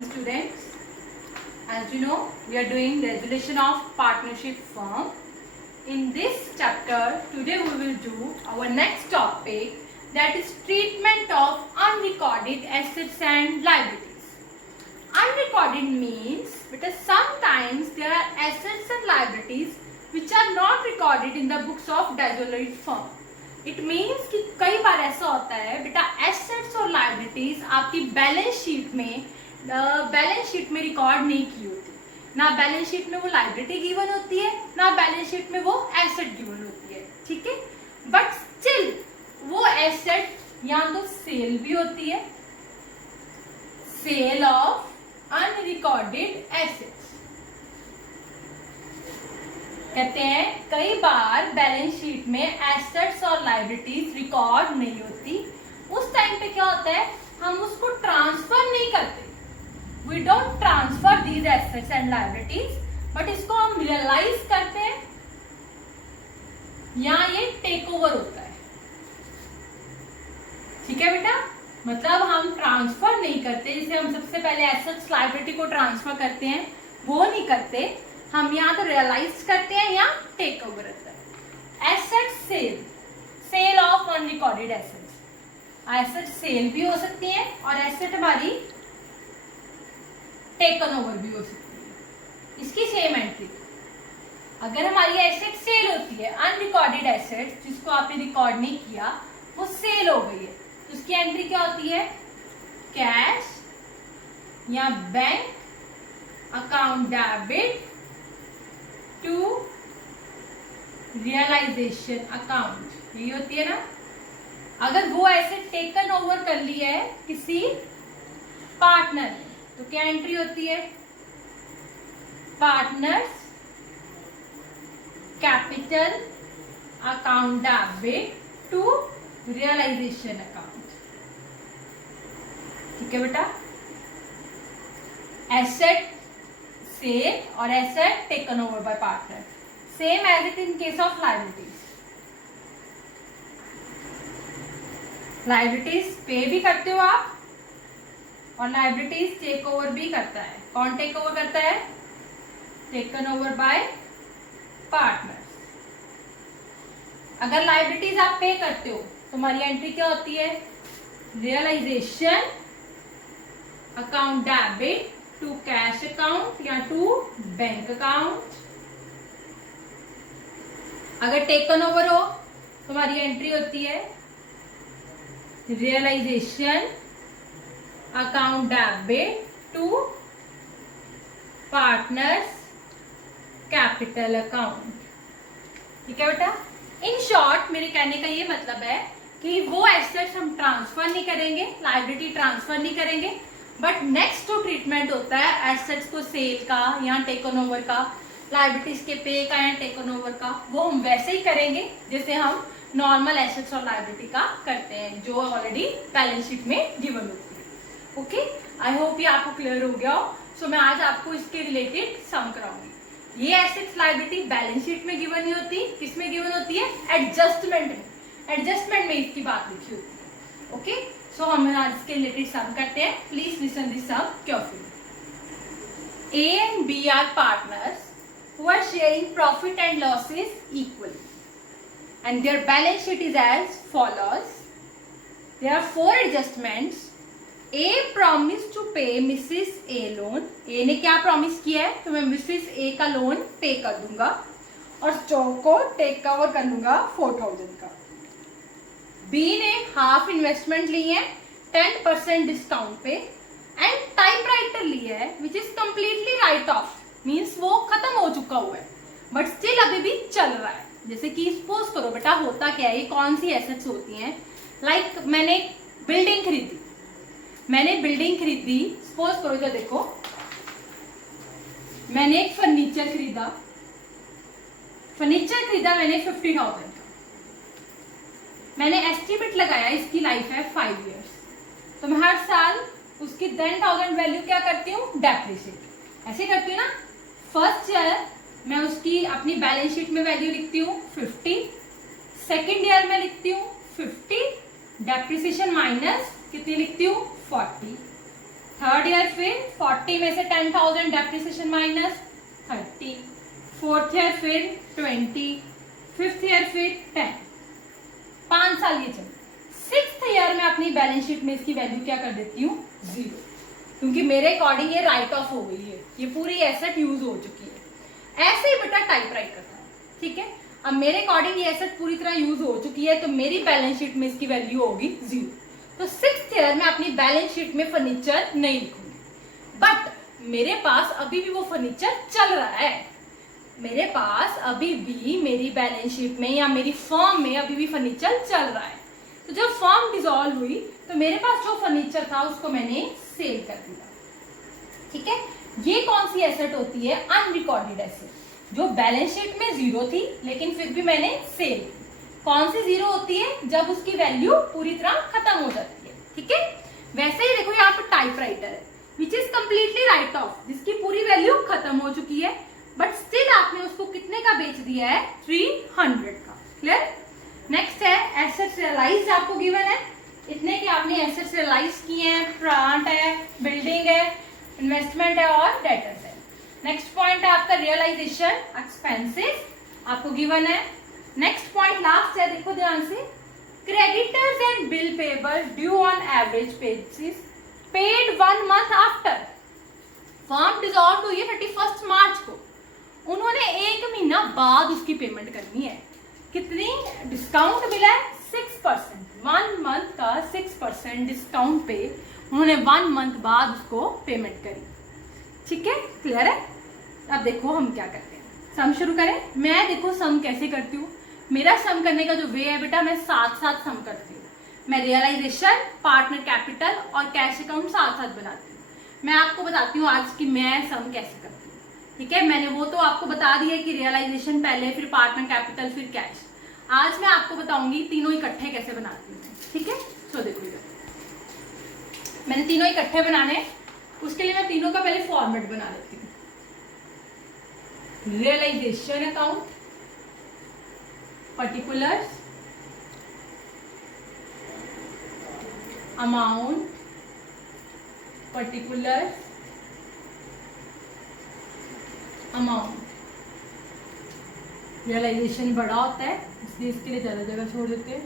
Students, as you know, we are doing resolution of partnership firm. In this chapter, today we will do our next topic, that is treatment of unrecorded assets and liabilities. Unrecorded means because sometimes there are assets and liabilities which are not recorded in the books of dissoluted firm. It means कि कई बार ऐसा होता है बेटा assets और liabilities आपकी balance sheet में record नहीं की होती, ना बैलेंस शीट में वो लाइबिलिटी गिवन होती है, ना बैलेंस शीट में वो एसेट गिवन होती है, ठीक है। बट स्टिल वो एसेट या तो सेल भी होती है, सेल ऑफ अनरिकॉर्डेड एसेट्स। कहते हैं कई बार बैलेंस शीट में एसेट्स और लाइबिलिटीज रिकॉर्ड नहीं होती, उस टाइम पे क्या होता है, हम उसको ट्रांसफर नहीं करते, we don't transfer these assets and liabilities, but इसको हम रियलाइज करते हैं या ये टेक ओवर होता है, ठीक है बेटा। मतलब हम ट्रांसफर नहीं करते, जैसे हम सबसे पहले एसेट्स लाइबिलिटी को ट्रांसफर करते हैं वो नहीं करते, हम या तो रियलाइज करते हैं या टेक ओवर होता है। Asset sale, sale of unrecorded assets, asset sale भी हो सकती है और एसेट हमारी टेकन ओवर भी हो सकती है। इसकी सेम एंट्री, अगर हमारी एसेट सेल होती है, अनरिकॉर्डेड एसेट जिसको आपने रिकॉर्ड नहीं किया वो सेल हो गई है, तो उसकी एंट्री क्या होती है, कैश या bank account debit to realisation account, यही होती है ना। अगर वो एसेट टेकन ओवर कर ली है किसी पार्टनर ने तो क्या एंट्री होती है, partners capital account debit to realisation account, ठीक है बेटा। एसेट सेल और asset taken over by partner, same as it in case of liabilities. Liabilities पे भी करते हो आप और लाइबिलिटीज टेक ओवर भी करता है। कौन टेक ओवर करता है, टेकन ओवर बाय पार्टनर्स। अगर लाइबिलिटीज आप पे करते हो तो हमारी एंट्री क्या होती है, realisation account debit to cash account या टू बैंक अकाउंट। अगर टेकन ओवर हो तो हमारी एंट्री होती है realisation account debit to partners capital account, ठीक है बेटा। इन शॉर्ट मेरे कहने का ये मतलब है कि वो एसेट्स हम ट्रांसफर नहीं करेंगे, लाइबिलिटी ट्रांसफर नहीं करेंगे, बट नेक्स्ट जो ट्रीटमेंट होता है एसेट्स को सेल का या टेकन ओवर का, लाइबिलिटीज के पे का या टेकन ओवर का, वो हम वैसे ही करेंगे जैसे हम नॉर्मल एसेट्स और लाइबिलिटी का करते हैं जो ऑलरेडी बैलेंस शीट में गिवन होती है। ओके, आई होप ये आपको क्लियर हो गया हो। सो मैं आज आपको इसके रिलेटेड सम कराऊंगी। ये एसेट्स लाइबिलिटी बैलेंस शीट में गिवन नहीं होती, किसमें गिवन होती है, एडजस्टमेंट में। एडजस्टमेंट में इसकी बात लिखी होती है। ओके, सो हम आज इसके रिलेटेड सम करते हैं। Please listen this sum carefully. A and B are partners who are sharing profit and losses equally and their balance sheet is as follows. There are 4 adjustments. A promised to pay Mrs. A loan. A ने क्या promise किया है, तो मैं Mrs. A का loan पे कर दूंगा और स्टॉक को टेक ओवर कर दूंगा 4000 का। B ने हाफ इन्वेस्टमेंट ली है 10% डिस्काउंट पे एंड टाइपराइटर ली है which is completely right of, means वो खत्म हो चुका हुआ है बट स्टिल अभी भी चल रहा है। जैसे कि सपोज करो बेटा, होता क्या है, ये कौन सी एसेट्स होती हैं, लाइक मैंने बिल्डिंग खरीदी, सपोज करो तो देखो मैंने एक फर्नीचर खरीदा मैंने 50,000 का, मैंने एस्टिमेट लगाया इसकी लाइफ है 5 इयर्स, तो मैं हर साल उसकी 10,000 वैल्यू क्या करती हूँ, डेप्रिसिएट ऐसे करती हूँ ना। फर्स्ट ईयर मैं उसकी अपनी बैलेंस शीट में वैल्यू लिखती हूँ 50, सेकेंड ईयर में लिखती हूँ 50, डेप्रिसिएशन माइनस कितनी लिखती हूँ 40, थर्ड ईयर फिर 40 में से 10,000 डेप्रिसिएशन माइनस 30, फोर्थ ईयर फिर 20, फिफ्थ ईयर फिर 10, 5 साल ये चल। सिक्स्थ ईयर में अपनी बैलेंस शीट में इसकी वैल्यू क्या कर देती हूँ, 0, क्योंकि मेरे अकॉर्डिंग ये राइट ऑफ हो गई है, ये पूरी एसेट यूज हो चुकी है। ऐसे ही बेटा टाइपराइटर था, ठीक है। अब मेरे अकॉर्डिंग ये एसेट पूरी तरह यूज हो चुकी है, तो मेरी बैलेंस शीट में इसकी वैल्यू होगी 0। तो सिक्स्थ ईयर में अपनी बैलेंस शीट में फर्नीचर नहीं लिखूंगी, बट मेरे पास अभी भी वो फर्नीचर चल रहा है। मेरे पास अभी भी मेरी बैलेंस शीट में या मेरी फर्म में अभी भी फर्नीचर चल रहा है। तो जब फर्म डिसॉल्व हुई तो मेरे पास जो फर्नीचर था उसको मैंने सेल कर दिया, ठीक है। ये कौन सी एसेट होती है, अनरिकॉर्डेड एसेट, जो बैलेंस शीट में 0 थी लेकिन फिर भी मैंने सेल की। कौन सी 0 होती है, जब उसकी वैल्यू पूरी तरह खत्म हो जाती है, ठीक है। वैसे ही देखो यहाँ पर टाइपराइटर है which is completely right of, जिसकी पूरी वैल्यू खत्म हो चुकी है, बट स्टिल आपने उसको कितने का बेच दिया है, 300 का। क्लियर। नेक्स्ट है एसेट्स रियलाइज्ड, आपको गिवन है इतने कि आपने एसेट्स रियलाइज किए हैं, प्लांट है, बिल्डिंग है, इन्वेस्टमेंट है और डेटर्स है। नेक्स्ट पॉइंट है आपका रियलाइजेशन एक्सपेंसेस, आपको गिवन है। नेक्स्ट पॉइंट लास्ट है, देखो ध्यान से, creditors and bill payable due on average basis paid 1 month after. Firm dissolve हुई है 31 मार्च को, उन्होंने 1 महीना बाद उसकी पेमेंट करनी है। कितनी डिस्काउंट मिला है, 6%, 1 मंथ का 6% डिस्काउंट पे उन्होंने 1 मंथ बाद उसको पेमेंट करी, ठीक है। क्लियर है। अब देखो हम क्या करते हैं, सम शुरू करें। मैं देखो सम कैसे करती हूँ, मेरा सम करने का जो वे है बेटा, मैं साथ साथ सम करती हूँ। मैं रियलाइजेशन, पार्टनर कैपिटल और कैश अकाउंट साथ साथ बनाती हूँ। मैं आपको बताती हूँ आज की मैं सम कैसे करती हूँ, ठीक है। मैंने वो तो आपको बता दिया कि रियलाइजेशन पहले, फिर पार्टनर कैपिटल, फिर कैश। आज मैं आपको बताऊंगी तीनों इकट्ठे कैसे बनाती हूँ, ठीक है। तो देखो इधर मैंने तीनों इकट्ठे बनाने, उसके लिए मैं तीनों का पहले फॉर्मेट बना लेती हूँ। Realisation account, particulars, amount, particulars, amount. Realisation बड़ा होता है इसलिए इसके लिए ज्यादा जगह छोड़ देते हैं।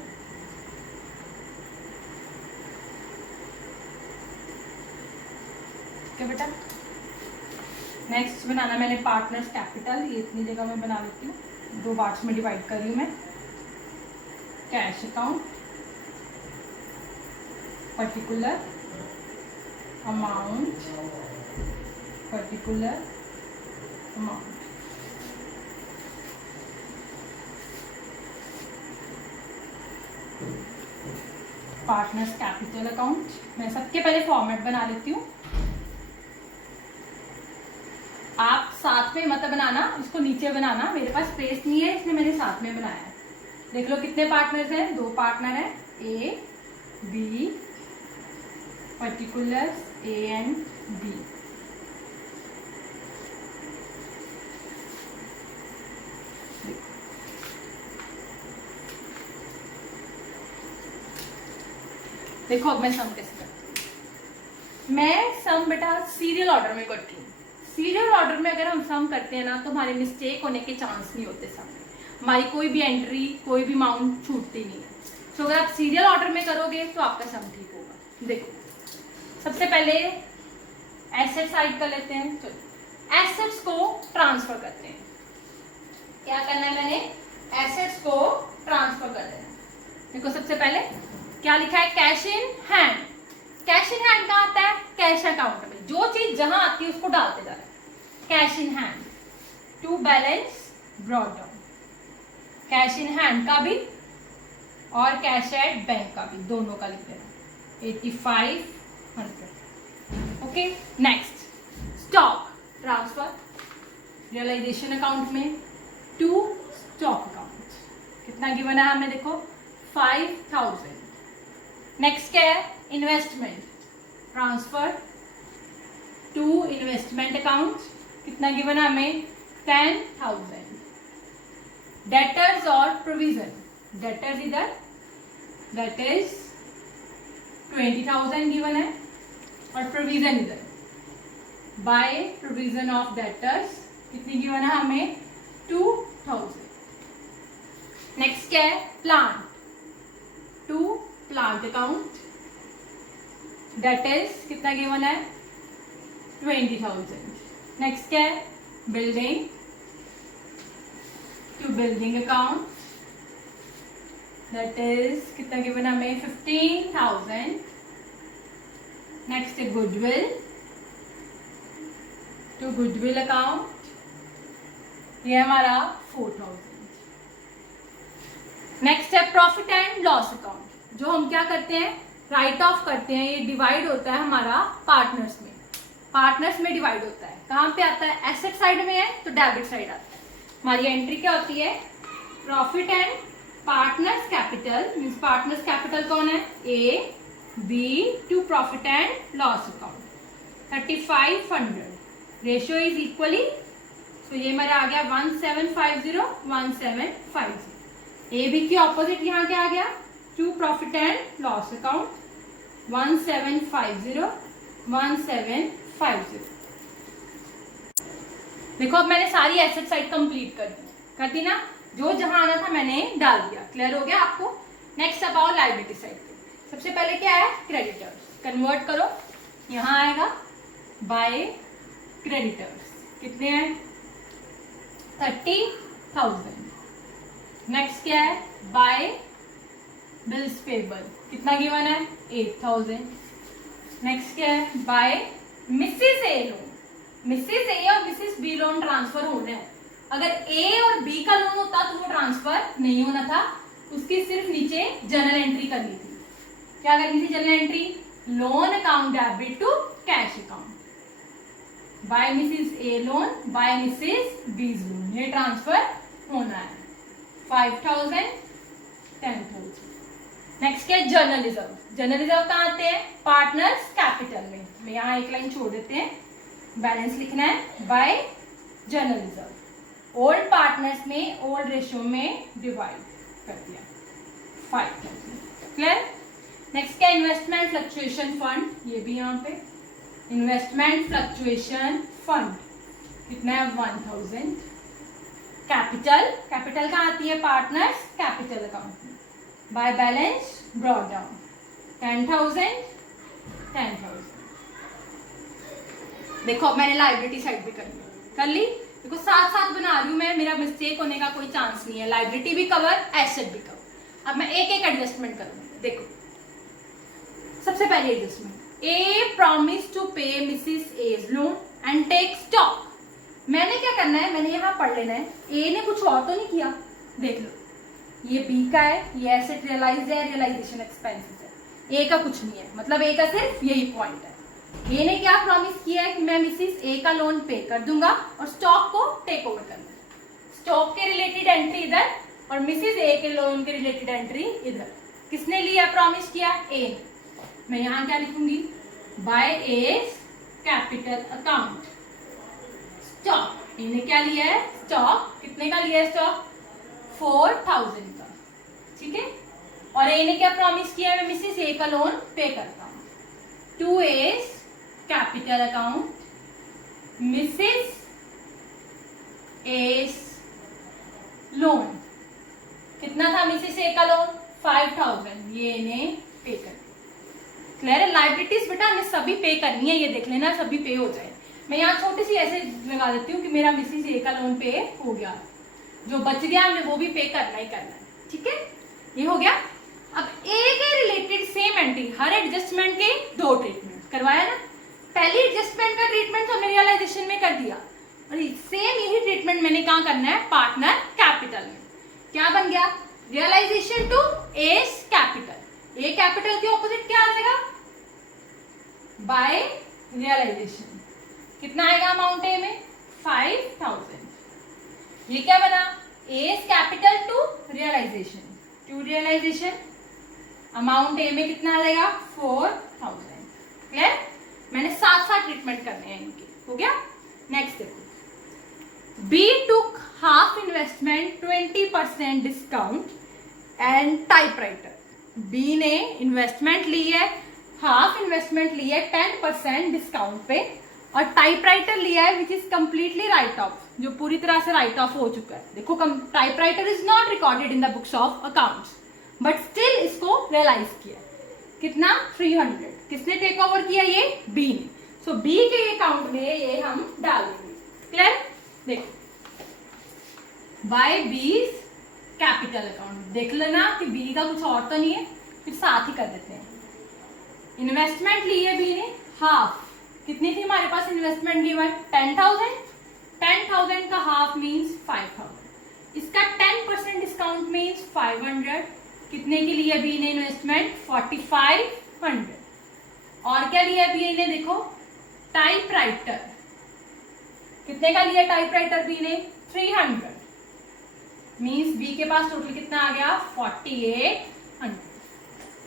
ठीक है बेटा। नेक्स्ट बनाना मैंने पार्टनर्स कैपिटल, ये इतनी जगह में बना लेती हूँ, 2 पार्ट्स में डिवाइड कर रही हूँ मैं। Cash account, particular, amount, particular, amount. Partners capital account, मैं सबके पहले फॉर्मेट बना लेती हूँ। आप साथ में मत बनाना, इसको नीचे बनाना, मेरे पास स्पेस नहीं है इसलिए मैंने साथ में बनाया है। देख लो कितने पार्टनर्स हैं, 2 पार्टनर हैं, A B, particulars A and B. देखो अब मैं सम कैसे करती हूँ। मैं सम बेटा सीरियल ऑर्डर में करती हूँ। सीरियल ऑर्डर में अगर हम सम करते हैं ना तो हमारे मिस्टेक होने के चांस नहीं होते सम में, हमारी कोई भी एंट्री, कोई भी अमाउंट छूटती नहीं है। तो अगर आप सीरियल ऑर्डर में करोगे तो आपका सम ठीक होगा। देखो सबसे पहले एसेट साइड कर लेते हैं। चलो एसेट्स को ट्रांसफर करते हैं। क्या करना है, मैंने एसेट्स को ट्रांसफर कर देना। देखो सबसे पहले क्या लिखा है, cash in hand. Cash in hand कहाँ आता है, कैश अकाउंट में। जो चीज जहां आती है उसको डालते जा रहे हैं। Cash in hand to balance brought down. Cash in hand का भी और कैश एट बैंक का भी, दोनों का लिख देना 8500। Okay. Next stock transfer realisation account में टू स्टॉक अकाउंट। कितना गिवन है हमें, देखो 5000। नेक्स्ट क्या है, investment transfer to investment account. कितना गिवन है हमें, 10,000। डेटर्स और प्रोविजन, डेटर्स इधर, दैट इज 20,000 गिवन है। और प्रोविजन इधर, बाय प्रोविजन ऑफ डेटर्स कितनी गिवन है हमें 2000। नेक्स्ट क्या है plant, to plant account that is कितना गिवन है 20,000। नेक्स्ट क्या है building, to building account that is कितना गिवन है हमें 15,000। नेक्स्ट है गुडविल, टू गुडविल अकाउंट ये हमारा 4,000। नेक्स्ट है प्रॉफिट एंड लॉस अकाउंट, जो हम क्या करते हैं राइट ऑफ करते हैं, ये डिवाइड होता है हमारा पार्टनर्स में, पार्टनर्स में डिवाइड होता है। कहाँ पे आता है एसेट साइड में है तो डेबिट साइड आता है। हमारी एंट्री क्या होती है profit and partners capital, means partners capital कौन है A B, to profit and loss account 3500, ratio is equally, तो ये मेरा आ गया 1750 1750। ए बी की ऑपोजिट यहाँ क्या आ गया to profit and loss account 1750 1750। देखो अब मैंने सारी एसेट साइड कंप्लीट कर दी ना, जो जहां आना था मैंने डाल दिया। क्लियर हो गया आपको। नेक्स्ट अब आओ लायबिलिटी साइड पे। सबसे पहले क्या है क्रेडिटर्स, कन्वर्ट करो, यहां आएगा बाय क्रेडिटर्स कितने हैं 30,000। नेक्स्ट क्या है बाय बिल्स पेबल कितना गिवन है 8,000। नेक्स्ट क्या है by Mrs A loan, Mrs A और मिसेस बी लोन ट्रांसफर होना है। अगर ए और बी का लोन होता तो वो ट्रांसफर नहीं होना था, उसकी सिर्फ नीचे जनरल एंट्री करनी थी। क्या करनी थी journal entry, loan account debit to cash account, by Mrs A loan by Mrs B loan, ये ट्रांसफर होना है 5,000 10,000। नेक्स्ट क्या है जर्नल रिजर्व, जर्नल रिजर्व कहाँ आते हैं पार्टनर्स कैपिटल में। मैं यहाँ एक लाइन छोड़ देते हैं, बैलेंस लिखना है by general reserve, old partners में ओल्ड रेशियो में डिवाइड कर दिया 5,000। क्लियर। नेक्स्ट क्या इन्वेस्टमेंट फ्लक्चुएशन फंड, ये भी यहाँ पे इन्वेस्टमेंट फ्लक्चुएशन फंड कितना है 1,000। कैपिटल, कैपिटल कहाँ आती है पार्टनर्स कैपिटल अकाउंट में, बाय बैलेंस ब्रॉट डाउन 10,000 10,000। देखो अब मैंने लाइबिलिटी साइड भी कर ली। देखो साथ साथ बना रही हूं मैं, मेरा मिस्टेक होने का कोई चांस नहीं है। लाइबिलिटी भी कवर एसेट भी कवर। अब मैं एक एक एडजस्टमेंट करूंगी। देखो सबसे पहले adjustment, a promise to pay Mrs A's loan and take stock. मैंने क्या करना है, मैंने यहाँ पढ़ लेना है, ए ने कुछ और तो नहीं किया। देख लो ये बी का है, ये एसेट रियलाइज है, रियलाइजेशन एक्सपेंसेस है, ए का कुछ नहीं है, मतलब ए का सिर्फ यही पॉइंट है। ए ने क्या प्रॉमिस किया है कि मैं मिसेस ए का लोन पे कर दूंगा और स्टॉक को टेक ओवर कर दूंगा। स्टॉक के रिलेटेड एंट्री इधर और मिसेस ए के लोन के रिलेटेड एंट्री इधर। किसने लिया प्रॉमिस किया ए। मैं यहाँ क्या लिखूंगी by A's capital account stock. A ने क्या लिया है स्टॉक, कितने का लिया है स्टॉक 4,000 का, ठीक है। और ए ने क्या प्रॉमिस किया है मैं मिसेस ए का लोन पे करता हूँ to A's capital account Mrs A's loan. कितना था मिसेस ए का लोन 5,000, ये इन्हें पे कर। क्लियर है। लाइबिलिटीज बेटा हमें सभी पे करनी है, ये देख लेना सभी पे हो जाए। मैं यहाँ छोटी सी ऐसे लगा देती हूँ कि मेरा मिसेस ए का लोन पे हो गया, जो बच गया हमें वो भी पे करना ही करना है, ठीक है। ये हो गया। अब ए के रिलेटेड सेम एंट्री, हर एडजस्टमेंट के दो ट्रीटमेंट करवाया ना। पहली एडजस्टमेंट का ट्रीटमेंट तो हमने रियलाइजेशन में कर दिया और सेम यही ट्रीटमेंट मैंने कहाँ करना है पार्टनर कैपिटल में। क्या बन गया realisation to A's capital. A capital के ऑपोजिट क्या आ जाएगा बाय रियलाइजेशन। कितना आएगा अमाउंट ए में 5,000। ये क्या बना A's capital to realisation, to realisation amount A में कितना आ जाएगा 4,000। क्लियर। मैंने साथ साथ ट्रीटमेंट करने हैं इनके, हो गया। नेक्स्ट देखो B took half investment 20% discount and typewriter. B ने इन्वेस्टमेंट ली है हाफ इन्वेस्टमेंट ली है 10% डिस्काउंट पे, और टाइपराइटर लिया है which is completely right of, जो पूरी तरह से राइट ऑफ हो चुका है। देखो typewriter is not recorded in the books of accounts, but still इसको रियलाइज किया। कितना? 300। किसने टेक ओवर किया? ये बी ने। सो बी के अकाउंट में ये हम डाल देंगे। क्लियर? देखो बाय बीज कैपिटल अकाउंट, देख लेना कि बी का कुछ और तो नहीं है, फिर साथ ही कर देते हैं। इन्वेस्टमेंट ली है बी ने हाफ, कितनी थी हमारे पास इन्वेस्टमेंट गिवन? 10,000। 10,000 का हाफ मीन्स 5,000। इसका 10% डिस्काउंट मीन्स 500। कितने की लिया बी ने इन्वेस्टमेंट? 4,500। और क्या लिया बी ने? देखो टाइपराइटर, कितने का लिया टाइपराइटर बी ने? 300। मीन्स बी के पास टोटल कितना आ गया? 4,800।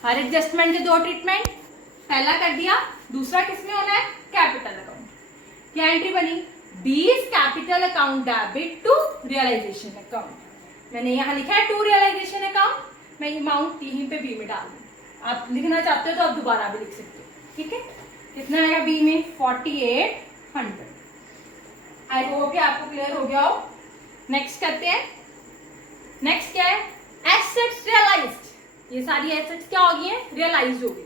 हर एडजस्टमेंट के दो ट्रीटमेंट, पहला कर दिया, दूसरा किसमें होना है? Capital account. क्या एंट्री बनी? B's capital account debit to realisation account. मैंने यहां लिखा है टू रियलाइजेशन अकाउंट, मैं अमाउंट यहीं पे बी में डाल दूं। आप लिखना चाहते हो तो आप दोबारा भी लिख सकते हो। ठीक है, कितना आएगा बी में? 4,800। आई होप कि आपको क्लियर हो गया हो। नेक्स्ट करते हैं। नेक्स्ट क्या है? Assets realised. ये सारी एसेट्स क्या हो गई है? रियलाइज हो गई।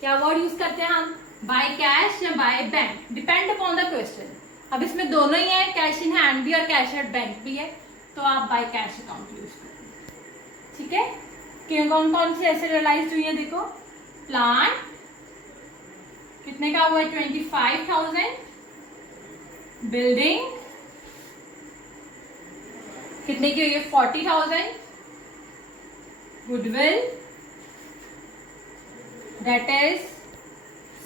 क्या वर्ड यूज करते हैं हम? बाय कैश या by bank, depend upon the question. अब इसमें दोनों ही है, कैश इन हैंड भी और कैश एट बैंक भी है, तो आप बाय कैश अकाउंट यूज करें। ठीक है, क्यों कौन कौन सी एसेट रियलाइज हुई है? देखो प्लांट, कितने का हुआ है? 25,000। बिल्डिंग कितने की हुई है? 40,000। Goodwill that is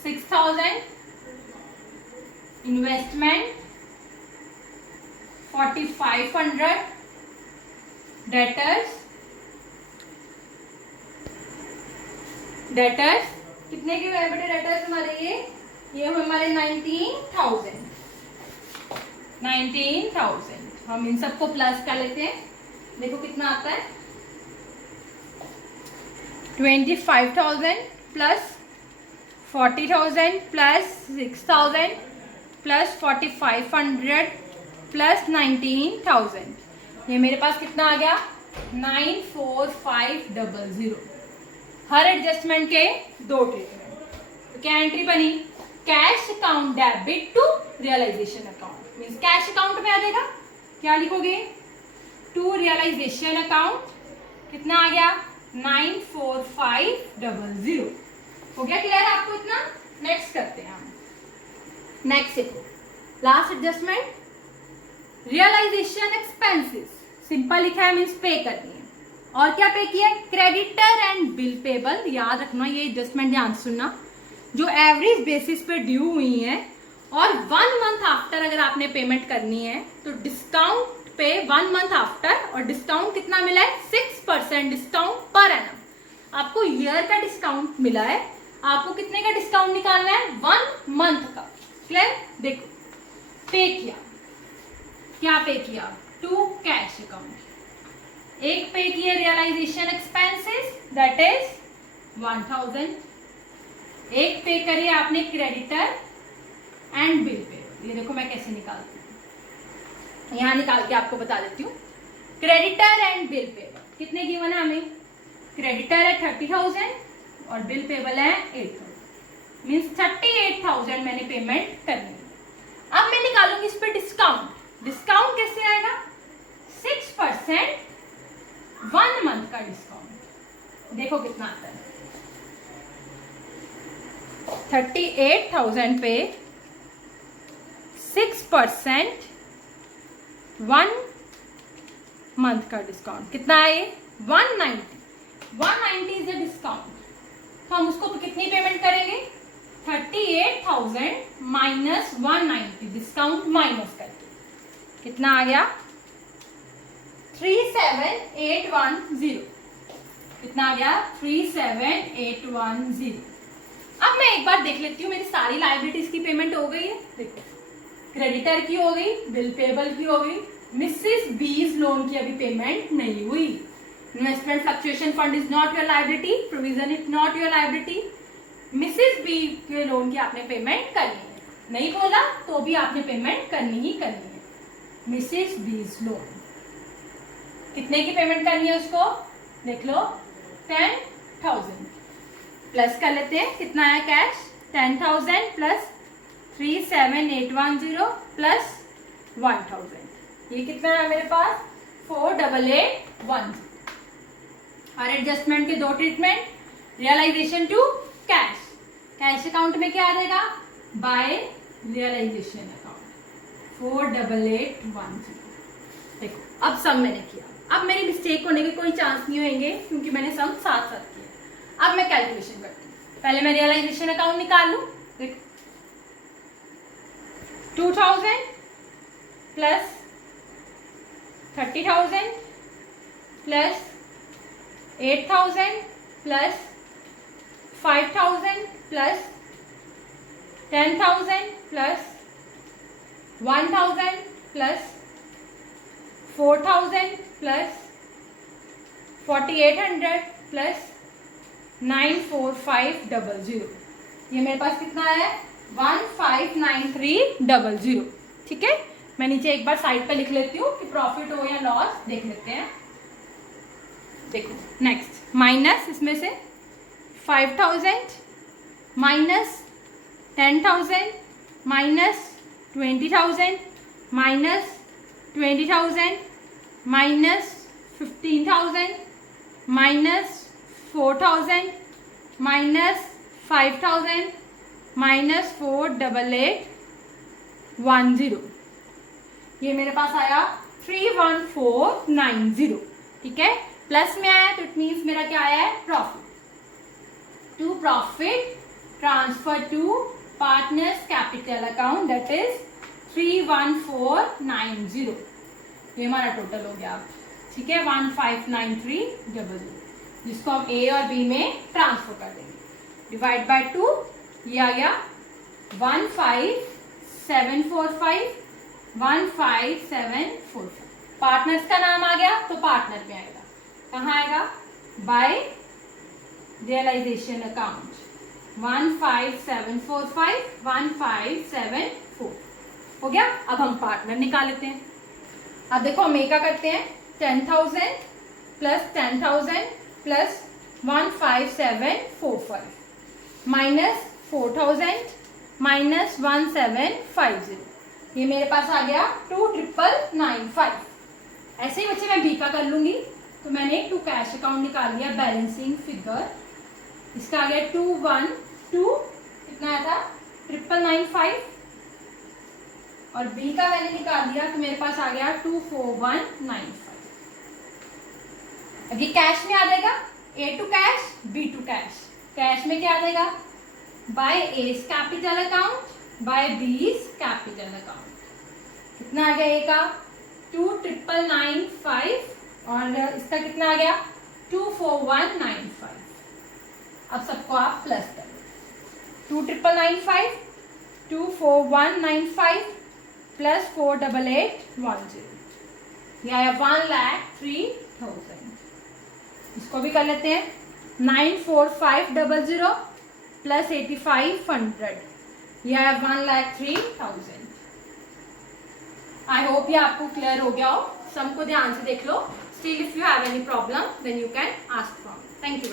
6,000. Investment 4,500. Debtors कितने के हुए बेटे डेटर्स हमारे? ये हुए हमारे 19,000। 19,000 हम इन सबको प्लस कर लेते हैं। देखो कितना आता है? 25,000 प्लस 40,000 प्लस 6,000 प्लस 4,500 प्लस 19,000। ये मेरे पास कितना आ गया? 9,4,500। हर एडजस्टमेंट के दो ट्रीटमेंट। तो क्या एंट्री बनी? Cash account debit to realisation account, means cash account में आ जाएगा। क्या लिखोगे? To realisation account. कितना आ गया? 9,4,500। हो गया क्लियर आपको इतना? नेक्स्ट करते हैं हम। नेक्स्ट देखो, last adjustment realisation expenses. Simple लिखा है, मीन्स पे करनी है। और क्या पे किया? Creditor and bill payable. याद रखना, ये एडजस्टमेंट ध्यान सुनना, जो एवरेज बेसिस पे ड्यू हुई है और 1 मंथ आफ्टर अगर आपने पेमेंट करनी है तो डिस्काउंट पे 1 मंथ आफ्टर, और डिस्काउंट कितना मिला है? 6% डिस्काउंट पर एनम। आपको ईयर का डिस्काउंट मिला है, आपको कितने का डिस्काउंट निकालना है? 1 मंथ का। क्लियर? देखो पे किया, क्या पे किया? To cash account. एक पे किया रियलाइजेशन एक्सपेंसेस, दैट इज 1,000। एक पे करिए आपने क्रेडिटर एंड बिल पे। ये देखो मैं कैसे निकालती हूँ, यहां निकाल के आपको बता देती हूँ। क्रेडिटर एंड बिल पेबल कितने गिवन है हमें? क्रेडिटर है 30,000 और बिल पेबल है 8,000, मीन्स 38,000 मैंने पेमेंट करनी है। अब मैं निकालूंगी इस पे डिस्काउंट। डिस्काउंट कैसे आएगा? 6% 1 मंथ का डिस्काउंट। देखो कितना आता है? 38,000 पे 6% 1 मंथ का डिस्काउंट कितना है? ये 190 इज द डिस्काउंट। तो हम उसको कितनी पेमेंट करेंगे? 38,000 माइनस 190, डिस्काउंट माइनस करके कितना आ गया? 37,810। कितना आ गया? 37,810। अब मैं एक बार देख लेती हूँ मेरी सारी लायबिलिटीज की पेमेंट हो गई है। देखो क्रेडिटर की हो गई, बिल पेबल की हो गई, मिसेस बीज लोन की अभी पेमेंट नहीं हुई। Investment fluctuation fund is not your liability, provision is not your liability, Mrs B के लोन की आपने पेमेंट करनी है, नहीं बोला तो भी आपने पेमेंट करनी ही करनी है। मिसेस बीज लोन कितने की पेमेंट करनी है उसको, देख लो 10,000 प्लस कर लेते हैं, कितना आया कैश 10,000 प्लस 37810 प्लस 1,000, ये कितना है मेरे पास 48810। और एडजस्टमेंट के दो treatment, realisation to cash, cash account में क्या आ जाएगा बाय रियलाइजेशन अकाउंट 48810। देखो अब सम मैंने किया, अब मेरी मिस्टेक होने के कोई चांस नहीं होंगे क्योंकि मैंने सम साथ साथ किया। अब मैं कैलकुलेशन करती हूँ, पहले मैं रियलाइजेशन अकाउंट निकाल लूं। देखो 2,000 plus 30,000 plus 8,000 plus 5,000 plus 10,000 plus 1,000 plus 4,000 plus 4,800 plus 94500, ये मेरे पास कितना है 159300। ठीक है, मैं नीचे एक बार साइड पे लिख लेती हूँ कि प्रॉफिट हो या लॉस देख लेते हैं। देखो नेक्स्ट माइनस इसमें से 5,000 minus 10,000 minus 20,000 minus 20,000 minus 15,000 minus 4,000 minus 5,000 minus 48810, ये मेरे पास आया 31490। ठीक है, प्लस में आया तो इट मीन्स मेरा क्या आया है profit. To profit transfer to partners capital account that is 31490, ये हमारा टोटल हो गया। ठीक है 159300, जिसको हम ए और बी में ट्रांसफर कर देंगे, डिवाइड बाय 2, ये आ गया 15745 15745। पार्टनर्स का नाम आ गया तो पार्टनर में आएगा, कहाँ आएगा बाय रियलाइजेशन अकाउंट 15745 1574 हो गया। अब हम पार्टनर निकाल लेते हैं। अब देखो हम क्या करते हैं 10,000 प्लस 10,000 प्लस 15745 माइनस 4,000 माइनस 1750, ये मेरे पास आ गया 2,995। ऐसे ही बच्चे मैं बी का कर लूंगी, तो मैंने टू कैश अकाउंट निकाल लिया बैलेंसिंग फिगर, इसका आ गया 212, कितना आया था 995, और बी का मैंने निकाल दिया तो मेरे पास आ गया 24195। अब ये कैश में आ जाएगा, A to cash B to cash, cash में क्या आ जाएगा by A's capital account by B's capital account, कितना आ गया ए का 2,995 और इसका कितना आ गया 24195। अब सबको आप प्लस कर लो, 2,995 24195 प्लस 48810, यह आया 1,03,000। इसको भी कर लेते हैं 94500 प्लस 8500, यह है 1,03,000। आई होप ये आपको क्लियर हो गया हो। सम को ध्यान से देख लो। Still if you have any problem then you can ask from. Thank you.